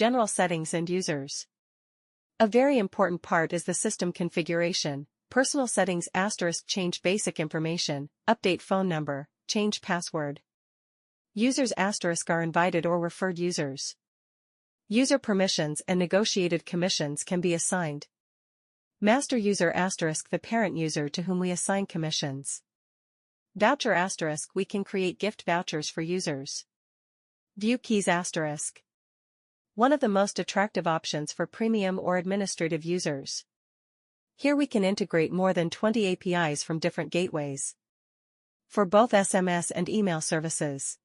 General settings and users. A very important part is the system configuration. Personal settings * change basic information, update phone number, change password. Users * are invited or referred users. User permissions and negotiated commissions can be assigned. Master user * the parent user to whom we assign commissions. Voucher * we can create gift vouchers for users. View keys *. One of the most attractive options for premium or administrative users. Here we can integrate more than 20 APIs from different gateways. For both SMS and email services.